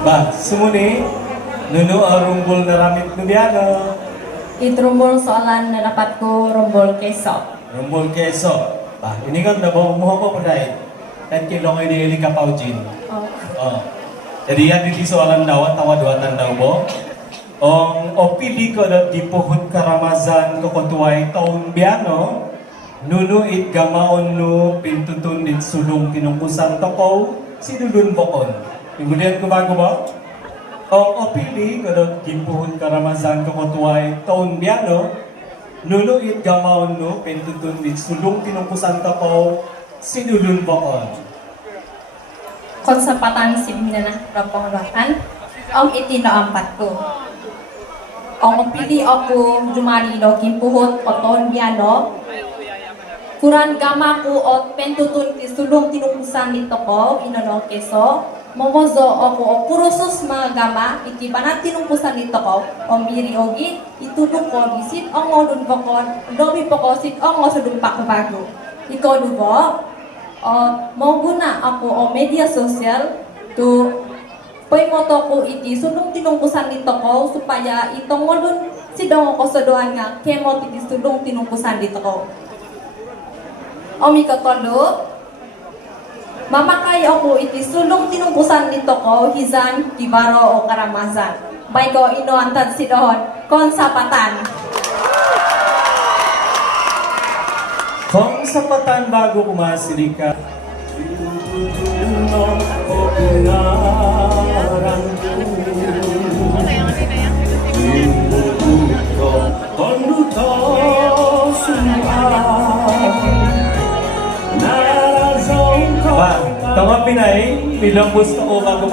Ba, sumuni, nuno ang rumbol na ramit no biyano. Itrumbol soalan na dapat ko rumbol keso. Rumbol keso. Ba, inigang na ba, umuha ko pa dahil. Kahit kilong ay ka paujin. Oh. Jadi yan dito soalan daw, tawad-watan daw mo. O pili ko na dipuhon karamazan ko kutuay taong biyano, nuno it gamaon no pintutun it sulong kinungkusan tokaw, sinulun bokon. Pingulian ko bago ba? O pili ko na dipuhon karamazan ko kutuay taong biyano, nuno it gamaon no pintutun it sulong kinungkusan tokaw, sinulun bokon. Konsapatan simina na rapang-ratan, ang itinaampat ko. Ang pili ako jumarilo kimpuhot oton biano, kuran gama ko ot pentutun ti sulong tinungkusan nito ko, inono keso, momozo ako o kurusos mga gama, iti banat tinungkusan nito ko, o miri ogi, itulong ko, isit ang olun bokon, domi po ko, sit ang osudun pa ko bago. Ikaw lubo, mau guna ako o media social to moto ko iti sulong tinungkusan nito ko supaya itong molun si dong ko sa doan nga kemo iti sulong tinungkusan nito ko. Omi katolo, mamakay ako iti sulong tinungkusan nito ko hizan, kibaro o karamazan. Bay ko inuantad si doon konsapatan. Kung sapatan bago kumasili ka, ba, tama Pinay, bilang gusto ko bago